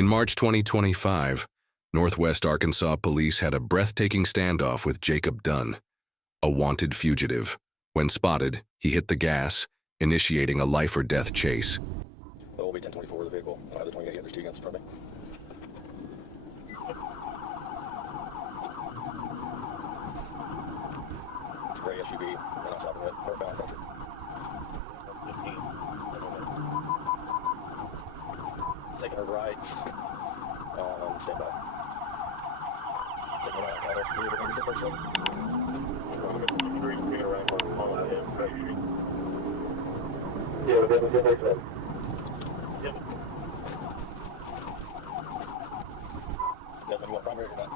In March 2025, Northwest Arkansas police had a breathtaking standoff with Jacob Dunn, a wanted fugitive. When spotted, he hit the gas, initiating a life-or-death chase. That will be 1024 with the vehicle. I have the 28 yet. There's two guns in front of me. It's a gray SUV. They're not stopping it. Northbound country. Taking her right. Stand by. Taking her right. Counter. Can you take 37? Yeah, we're going to get 37. Yep. Desmond, you want primary or not?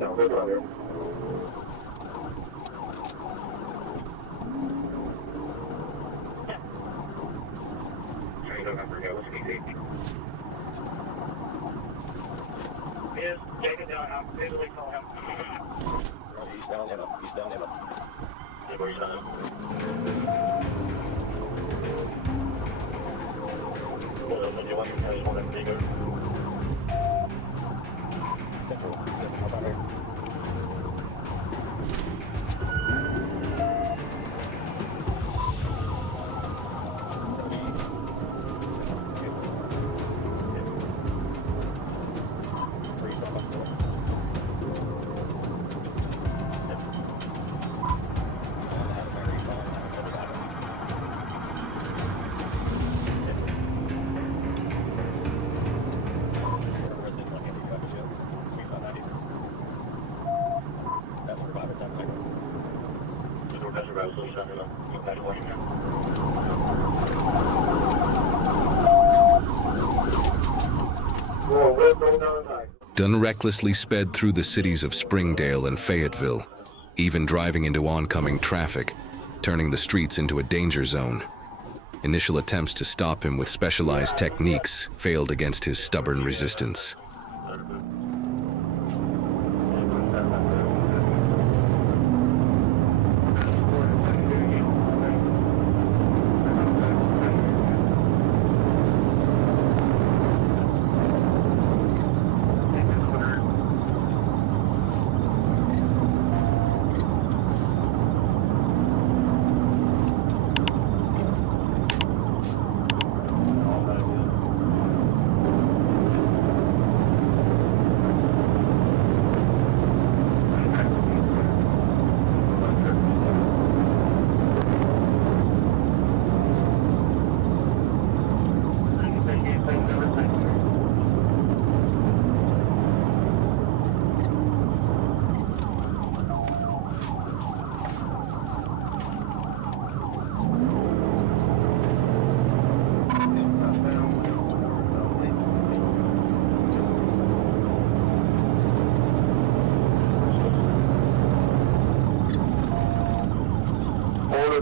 No, we're primary. Is Jacob down? I'm visually calling him. He's down, Emma. He's down, Emma. Where you down? You want to tell you one bigger? Central. Desmond, more primary. Dunn recklessly sped through the cities of Springdale and Fayetteville, even driving into oncoming traffic, turning the streets into a danger zone. Initial attempts to stop him with specialized techniques failed against his stubborn resistance.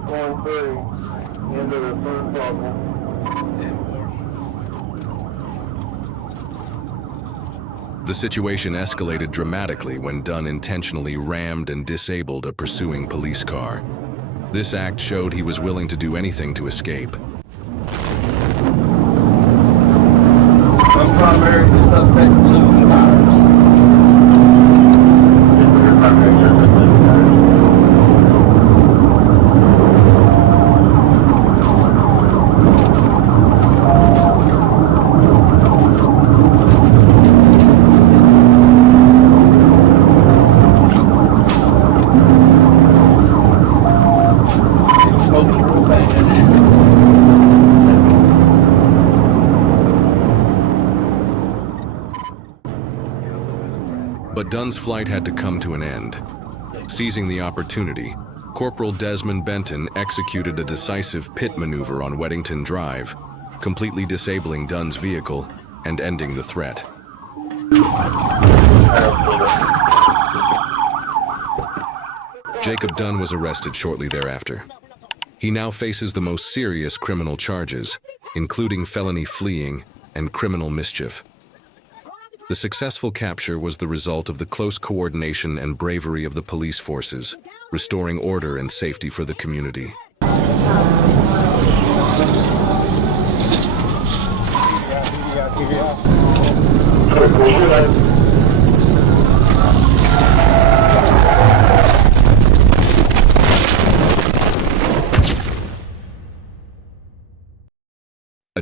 Going through into the third level. The situation escalated dramatically when Dunn intentionally rammed and disabled a pursuing police car. This act showed he was willing to do anything to escape. Some primary suspect losing tires. But Dunn's flight had to come to an end. Seizing the opportunity, Corporal Desmond Benton executed a decisive pit maneuver on Weddington Drive, completely disabling Dunn's vehicle and ending the threat. Jacob Dunn was arrested shortly thereafter. He now faces the most serious criminal charges, including felony fleeing and criminal mischief. The successful capture was the result of the close coordination and bravery of the police forces, restoring order and safety for the community. A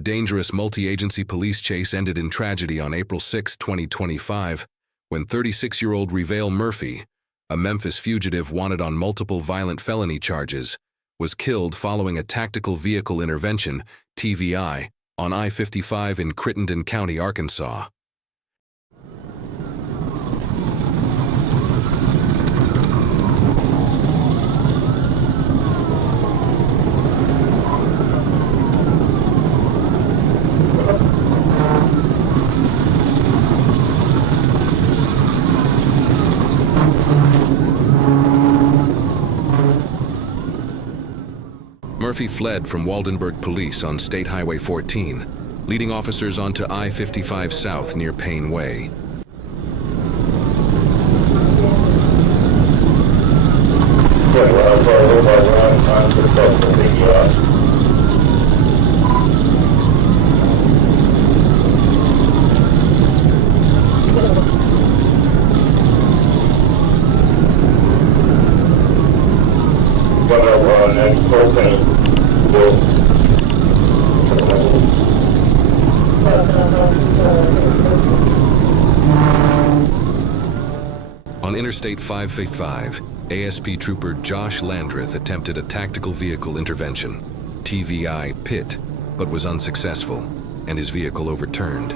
dangerous multi-agency police chase ended in tragedy on April 6, 2025, when 36-year-old Revale Murphy, a Memphis fugitive wanted on multiple violent felony charges, was killed following a tactical vehicle intervention, TVI, on I-55 in Crittenden County, Arkansas. Murphy fled from Waldenburg Police on State Highway 14, leading officers onto I-55 South near Payne Way. On Interstate 555, ASP Trooper Josh Landreth attempted a tactical vehicle intervention, TVI Pit, but was unsuccessful, and his vehicle overturned.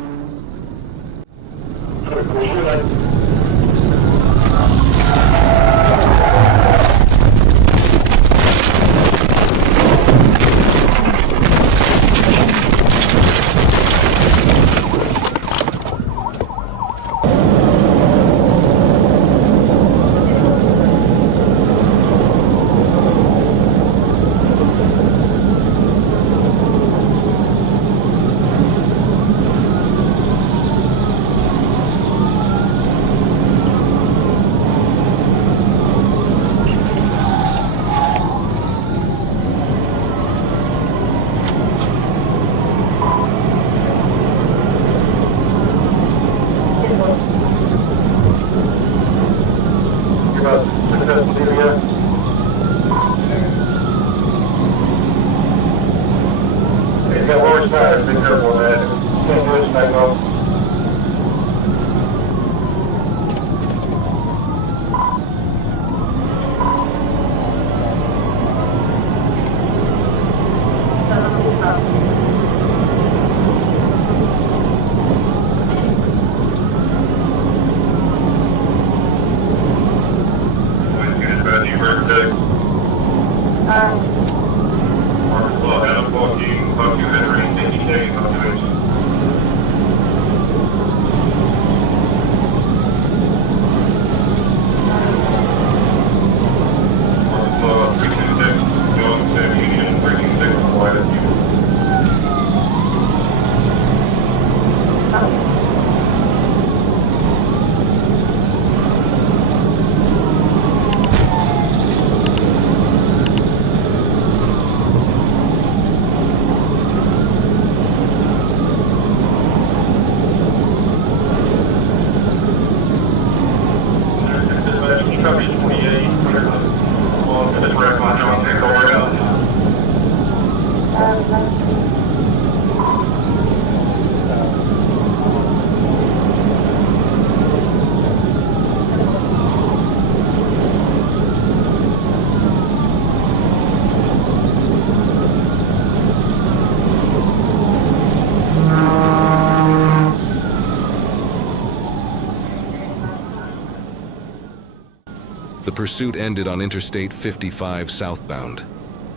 The pursuit ended on Interstate 55 southbound,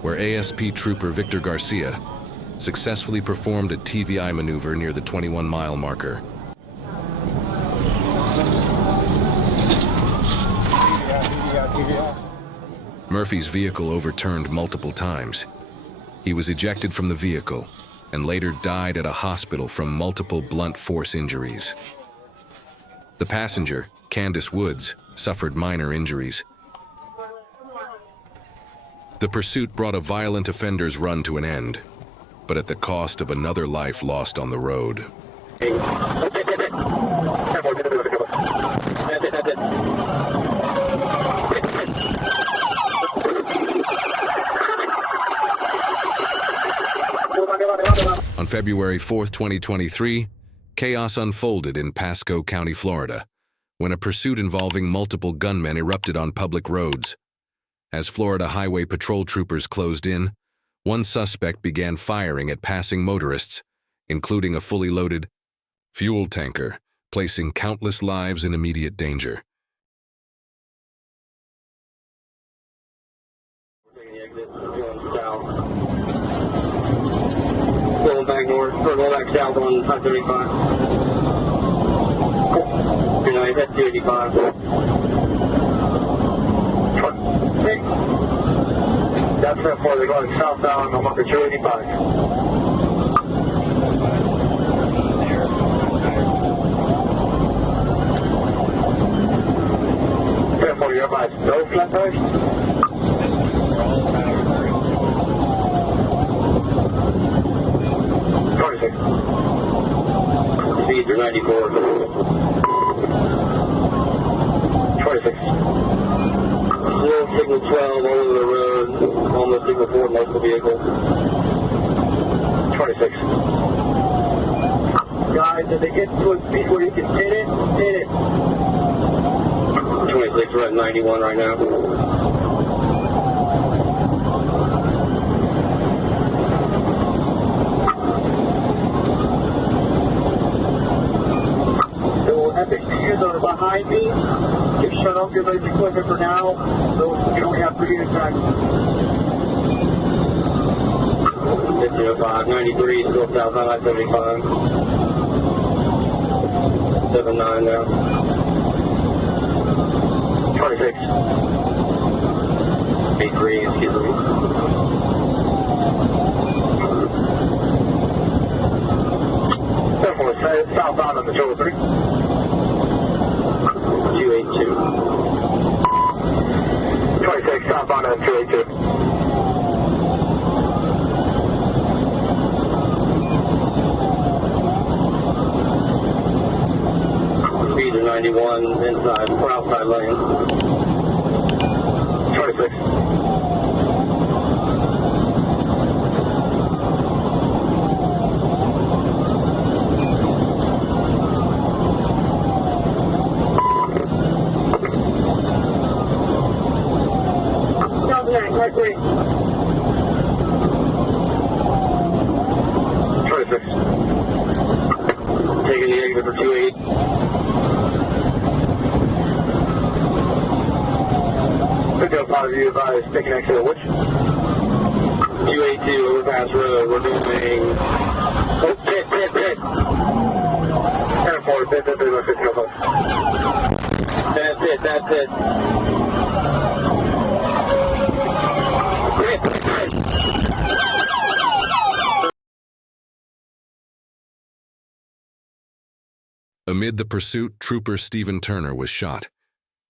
where ASP Trooper Victor Garcia successfully performed a TVI maneuver near the 21-mile marker. Murphy's vehicle overturned multiple times. He was ejected from the vehicle and later died at a hospital from multiple blunt force injuries. The passenger, Candace Woods, suffered minor injuries. The pursuit brought a violent offender's run to an end, but at the cost of another life lost on the road. On February 4, 2023, chaos unfolded in Pasco County, Florida, when a pursuit involving multiple gunmen erupted on public roads. As Florida Highway Patrol troopers closed in, one suspect began firing at passing motorists, including a fully loaded fuel tanker, placing countless lives in immediate danger. Going back north, or going back south on 535. Good night, that's 285. That's it for they're going southbound on number 285. Careful, you're by no flat tires? Speeds are 94. 26. Slow signal 12 all over the road. Almost signal 4 multiple vehicles. 26. Guys, if they get to a speed where you can hit it, hit it. 26, we're at 91 right now. Epic views are behind me. Just shut off your basic equipment for now. So you only have 3 units track. 605, 93, still south on I-75. 79 now. 26. 83, excuse me. Southbound on the 203. 282. 26, southbound on 282. Speed of 91, inside, or outside lane. 26. Right, 26. Taking the exit for 28. Pick up positive advice, taking exit at which? 282 overpass road, we're doing pit. 10 forward, pit, that's it. Amid the pursuit, Trooper Stephen Turner was shot,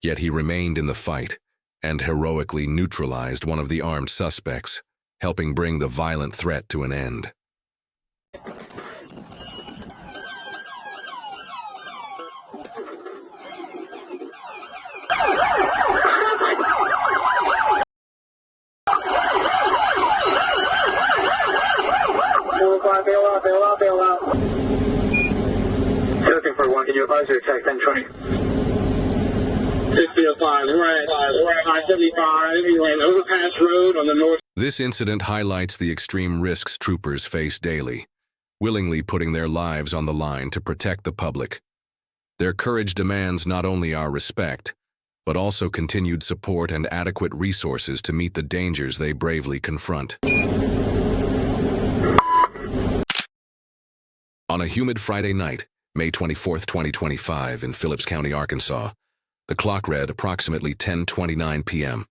yet he remained in the fight and heroically neutralized one of the armed suspects, helping bring the violent threat to an end. Bail out. Looking for one, can you advise your check 1020? 605, we're at I-75, we went overpass road on the north. This incident highlights the extreme risks troopers face daily, willingly putting their lives on the line to protect the public. Their courage demands not only our respect, but also continued support and adequate resources to meet the dangers they bravely confront. On a humid Friday night, May 24, 2025, in Phillips County, Arkansas, the clock read approximately 10:29 p.m.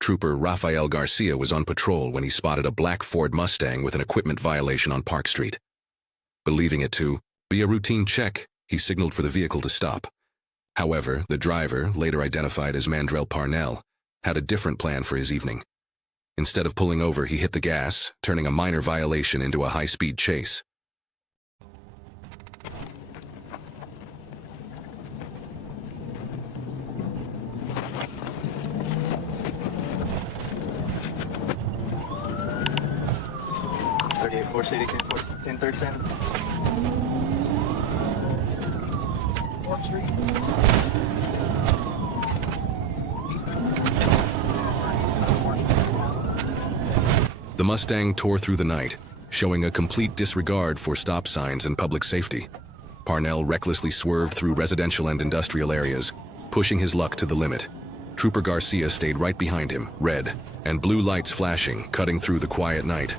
Trooper Rafael Garcia was on patrol when he spotted a black Ford Mustang with an equipment violation on Park Street. Believing it to be a routine check, he signaled for the vehicle to stop. However, the driver, later identified as Mandrell Parnell, had a different plan for his evening. Instead of pulling over, he hit the gas, turning a minor violation into a high-speed chase. 38 4 City 1037. 4th Street. The Mustang tore through the night, showing a complete disregard for stop signs and public safety. Parnell recklessly swerved through residential and industrial areas, pushing his luck to the limit. Trooper Garcia stayed right behind him, red and blue lights flashing, cutting through the quiet night.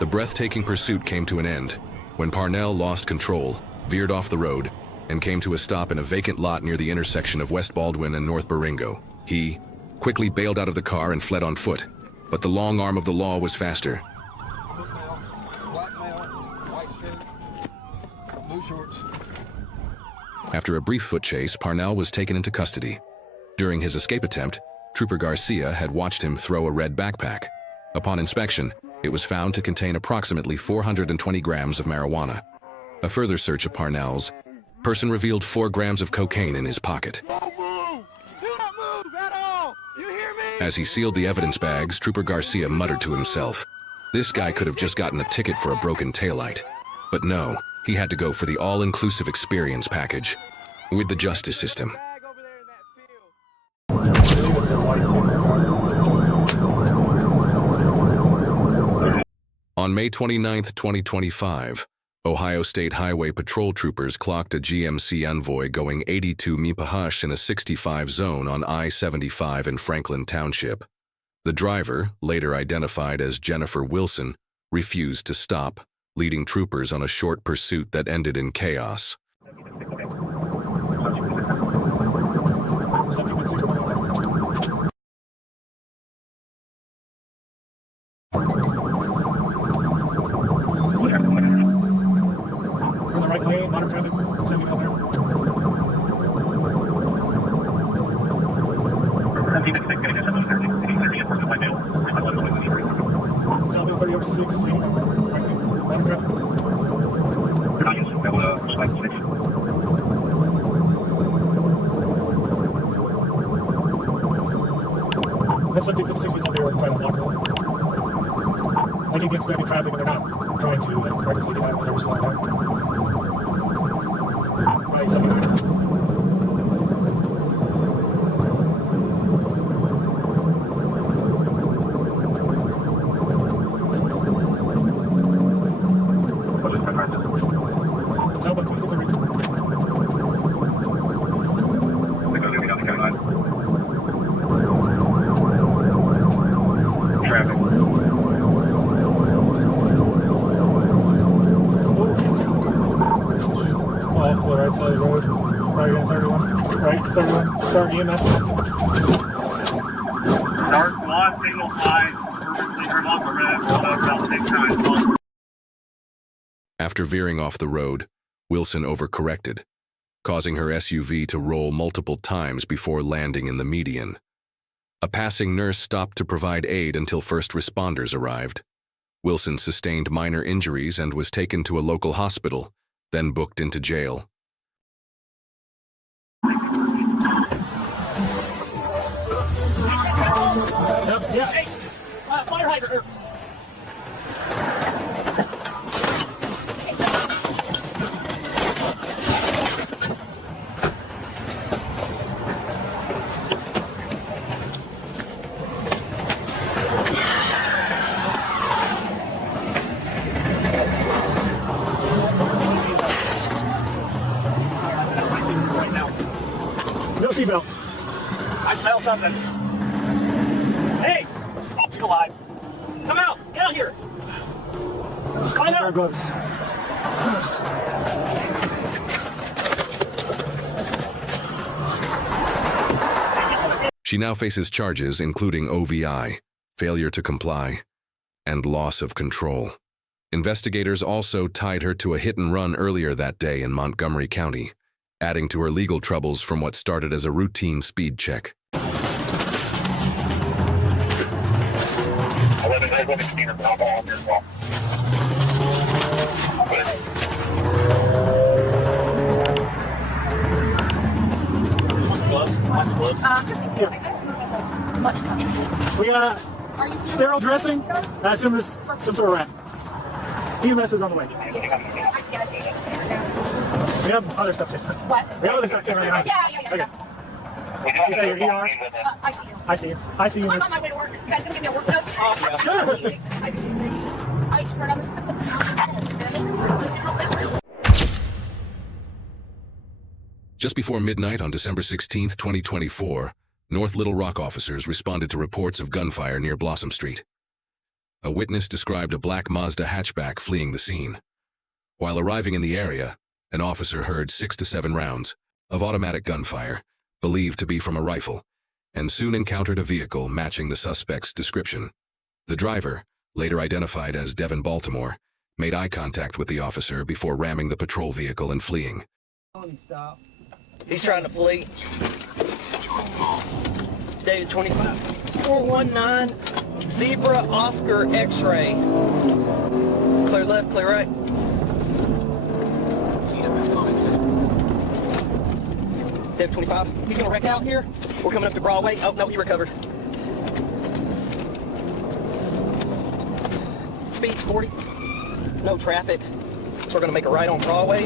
The breathtaking pursuit came to an end when Parnell lost control, veered off the road, and came to a stop in a vacant lot near the intersection of West Baldwin and North Baringo. He quickly bailed out of the car and fled on foot, but the long arm of the law was faster. Black male, white shirt, blue shorts. After a brief foot chase, Parnell was taken into custody. During his escape attempt, Trooper Garcia had watched him throw a red backpack. Upon inspection, it was found to contain approximately 420 grams of marijuana. A further search of Parnell's person revealed 4 grams of cocaine in his pocket. Don't move! Do not move at all! You hear me? As he sealed the evidence bags, Trooper Garcia muttered to himself, "This guy could have just gotten a ticket for a broken taillight." But no, he had to go for the all-inclusive experience package with the justice system. Bag over there in that field. On May 29, 2025, Ohio State Highway Patrol troopers clocked a GMC Envoy going 82 mph in a 65 zone on I-75 in Franklin Township. The driver, later identified as Jennifer Wilson, refused to stop, leading troopers on a short pursuit that ended in chaos. We're in the right lane, monitor traffic, 70 miles an hour. 30/6, 85 right traffic. You're not using that, like 6. That's something 56 gets up there and trying to block her. Like it gets stuck in traffic and they're not trying to purposely get out when they're slowing down. Right, 79. Start EMS. Start squad, signal 5, purposely turn off the red, roll over about 6 times. After veering off the road, Wilson overcorrected, causing her SUV to roll multiple times before landing in the median. A passing nurse stopped to provide aid until first responders arrived. Wilson sustained minor injuries and was taken to a local hospital, then booked into jail. Yeah. Hey, fire hydrant. No seatbelt. I smell something. Hey! You're alive. Come out! Get out here! Climb out! Gloves. She now faces charges including OVI, failure to comply, and loss of control. Investigators also tied her to a hit-and-run earlier that day in Montgomery County, adding to her legal troubles from what started as a routine speed check. 11 days of experience with alcohol in your car. We got sterile dressing. I assume this some sort of rat. EMS is on the way. We have other stuff too. What? We have other stuff too right now. Yeah. Okay. You say you're ER? I see you. I see you. I see you. I'm on my way to work. You guys gonna give me a work note? Sure. I swear I'm just Just before midnight on December 16, 2024, North Little Rock officers responded to reports of gunfire near Blossom Street. A witness described a black Mazda hatchback fleeing the scene. While arriving in the area, an officer heard 6 to 7 rounds of automatic gunfire, believed to be from a rifle, and soon encountered a vehicle matching the suspect's description. The driver, later identified as Devin Baltimore, made eye contact with the officer before ramming the patrol vehicle and fleeing. He's trying to flee. Dated 25. 419 Zebra Oscar X-ray. Clear left, clear right. David 25. He's gonna wreck out here. We're coming up to Broadway. Oh, no, he recovered. Speed's 40. No traffic. So we're gonna make a right on Broadway.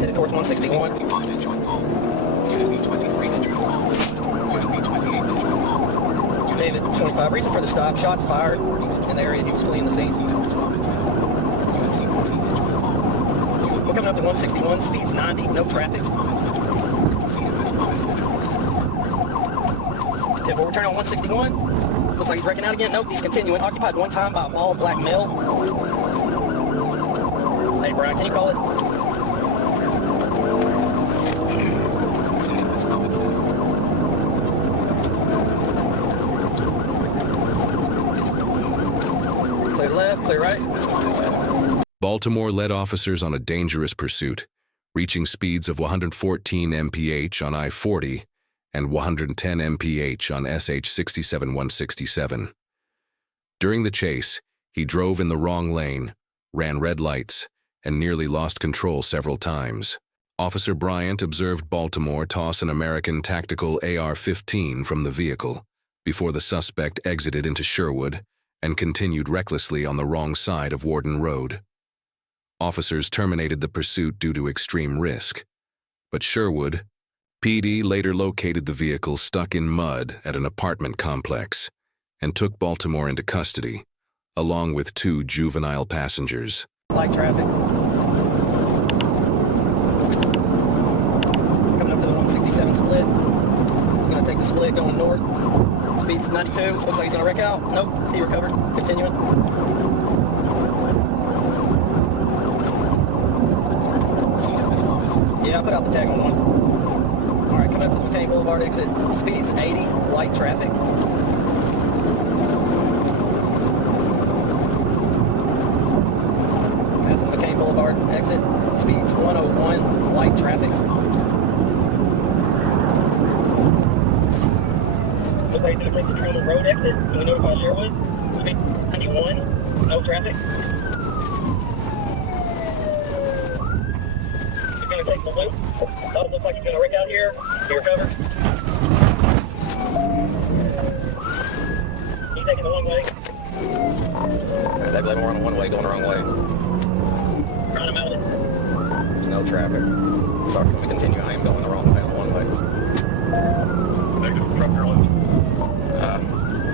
Headed towards 161. David 25. Reason for the stop. Shots fired in the area he was fleeing the scene. We're coming up to 161. Speed's 90. No traffic. Okay, we'll return on 161. Looks like he's wrecking out again. Nope, he's continuing. Occupied one time by a bald black male. Hey, Brian, can you call it? Clear left, clear right. Baltimore led officers on a dangerous pursuit, reaching speeds of 114 mph on I-40 and 110 mph on SH-67-167. During the chase, He drove in the wrong lane, ran red lights, and nearly lost control several times. Officer Bryant observed Baltimore toss an American tactical AR-15 from the vehicle before the suspect exited into Sherwood and continued recklessly on the wrong side of Warden Road. Officers terminated the pursuit due to extreme risk, but Sherwood PD later located the vehicle stuck in mud at an apartment complex and took Baltimore into custody, along with 2 juvenile passengers. Light traffic. Coming up to the 167 split. He's going to take the split going north. Speed's 92. Looks like he's going to wreck out. Nope, he recovered. Continuing. Yeah, I put out the tag on one. Alright, coming up to the McCain Boulevard exit. Speed's 80. Light traffic. Passing the McCain Boulevard exit. Speed's 101. Light traffic. Looks like he's going to take the Truman Road exit. Do we notify Sherwood? Speed 91. No traffic. He's going to take the loop. Doesn't look like he's going to wreck out here. He recovered. He's taking the one way. They believe we're on a one-way going the wrong way. Trying to mount it. No traffic. Sorry, can we continue? I am going the wrong way on the one-way. Back to the truck early.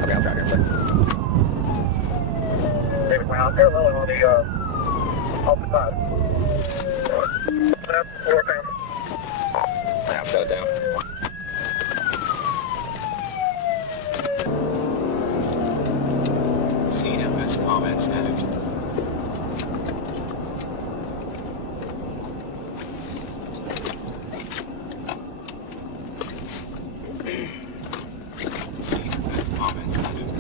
Okay, I'll try here in a second. David Brown, parallel on the opposite side. Yeah, I'll shut it down. CMS comments added. CMS comments added.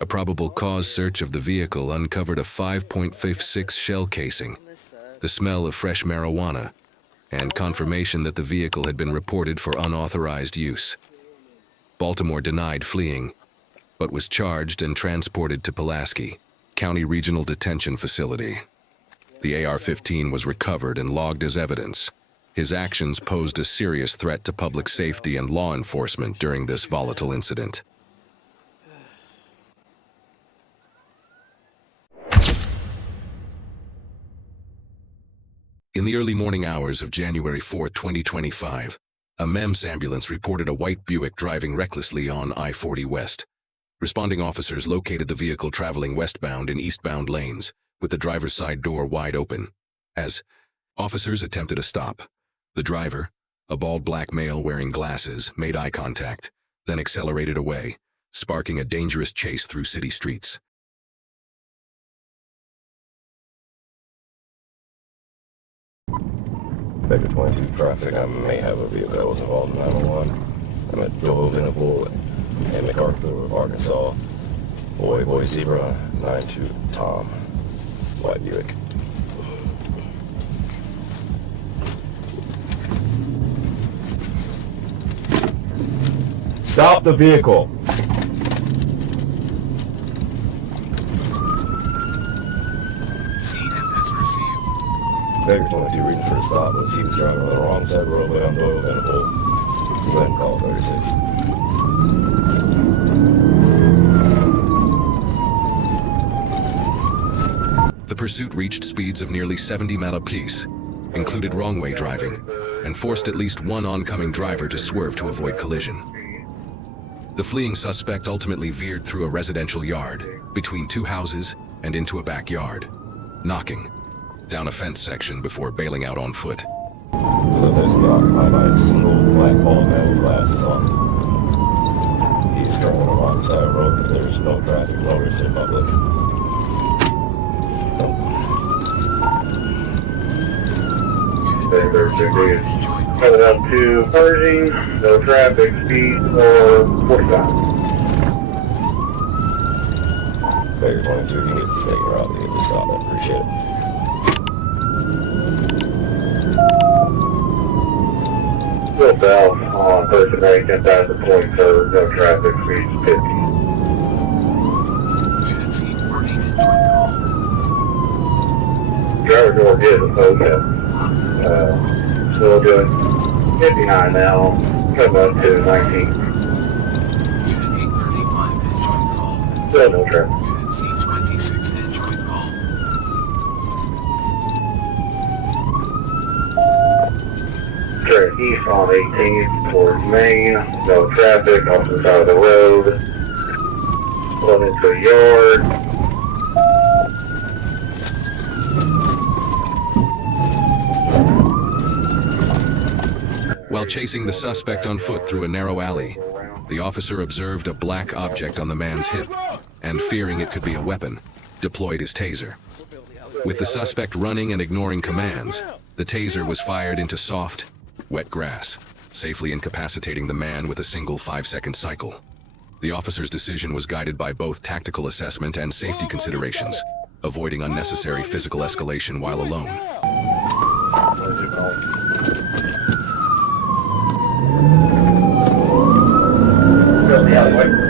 A probable cause search of the vehicle uncovered a 5.56 shell casing, the smell of fresh marijuana, and confirmation that the vehicle had been reported for unauthorized use. Baltimore denied fleeing, but was charged and transported to Pulaski County Regional Detention Facility. The AR-15 was recovered and logged as evidence. His actions posed a serious threat to public safety and law enforcement during this volatile incident. In the early morning hours of January 4, 2025, a MEMS ambulance reported a white Buick driving recklessly on I-40 West. Responding officers located the vehicle traveling westbound in eastbound lanes, with the driver's side door wide open. As officers attempted a stop, the driver, a bald black male wearing glasses, made eye contact, then accelerated away, sparking a dangerous chase through city streets. Baker 22 traffic, I may have a vehicle that was involved in 911. I'm at Grove Interval in MacArthur, Arkansas. Boy Zebra 92 Tom, white Buick. Stop the vehicle. Baker 22 reading for a stop was he was driving on the wrong side of the roadway on Doyle Venable. Glen call 36. The pursuit reached speeds of nearly 70 miles apiece, included wrong-way driving, and forced at least one oncoming driver to swerve to avoid collision. The fleeing suspect ultimately veered through a residential yard, between 2 houses, and into a backyard, knocking down a fence section before bailing out on foot. The place was occupied by a single black bald man with glasses on. He is currently on the wrong side of the road, but there's no traffic, no risk to the public. Baker 6 coming up to Pershing, no traffic, speed or 45. Baker 22, you can get the state route to get this stop, I appreciate it. south on First and Main, 10,000 points, sir. No traffic, speed 50. Unit C14 and joint call. Driver door is opposed to, still doing 59 now, coming up to 19. Unit 835 and joint call. Still no traffic. Unit C26 and joint call. Turn east on 18th towards Main, no traffic, off the side of the road. Pulling into a yard. While chasing the suspect on foot through a narrow alley, the officer observed a black object on the man's hip and, fearing it could be a weapon, deployed his taser. With the suspect running and ignoring commands, the taser was fired into soft, wet grass, safely incapacitating the man with a single 5-second cycle. The officer's decision was guided by both tactical assessment and safety considerations, avoiding unnecessary physical escalation while alone. Go the alleyway.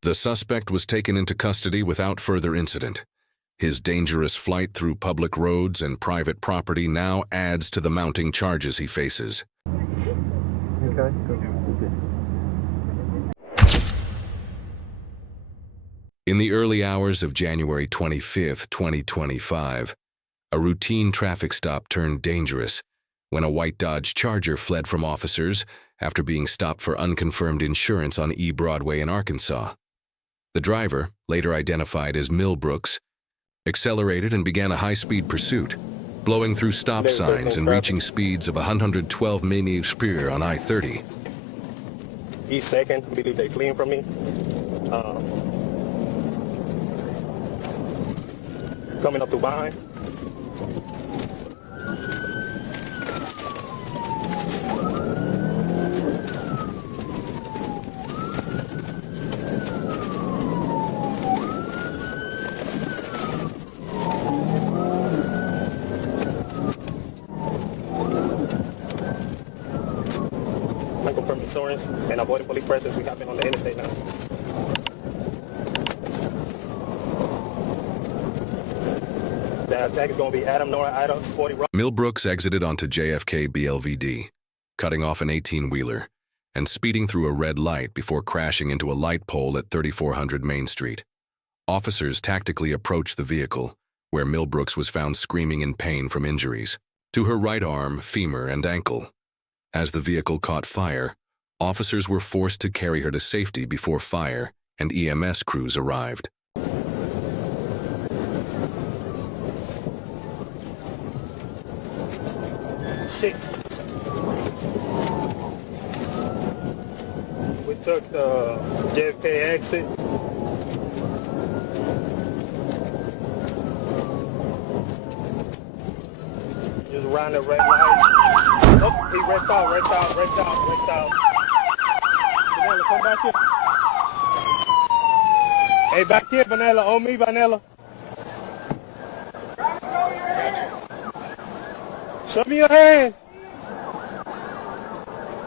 The suspect was taken into custody without further incident. His dangerous flight through public roads and private property now adds to the mounting charges he faces. In the early hours of January 25, 2025, a routine traffic stop turned dangerous when a white Dodge Charger fled from officers after being stopped for unconfirmed insurance on E Broadway in Arkansas. The driver, later identified as Millbrooks, accelerated and began a high-speed pursuit, blowing through stop signs and reaching speeds of 112 mph on I-30. East 2nd, I believe they fleeing from me. Coming up through behind. Insurance and avoiding police presence. We have been on the interstate now. The attack is going to be Adam Nora, Ida, 40. Millbrooks exited onto JFK BLVD, cutting off an 18-wheeler and speeding through a red light before crashing into a light pole at 3400 Main Street. Officers tactically approached the vehicle, where Millbrooks was found screaming in pain from injuries to her right arm, femur, and ankle. As the vehicle caught fire, officers were forced to carry her to safety before fire and EMS crews arrived. Shit. We took the JFK exit. Just around the red light. Oh, he wrecked out. Vanilla, come back here. Hey, back here, Vanilla. On me, Vanilla. Show me your hands.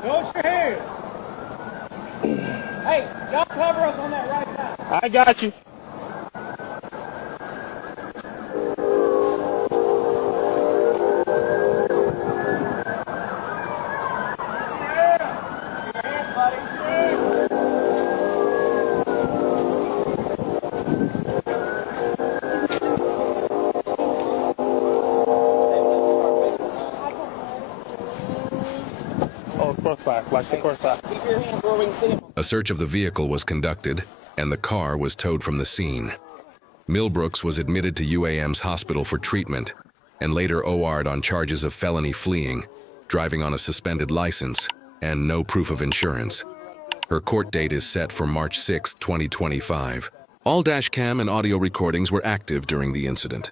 Show your hands. Hey, y'all cover us on that right side. I got you. A search of the vehicle was conducted, and the car was towed from the scene. Millbrooks was admitted to UAM's hospital for treatment, and later OR'd on charges of felony fleeing, driving on a suspended license, and no proof of insurance. Her court date is set for March 6, 2025. All dashcam and audio recordings were active during the incident.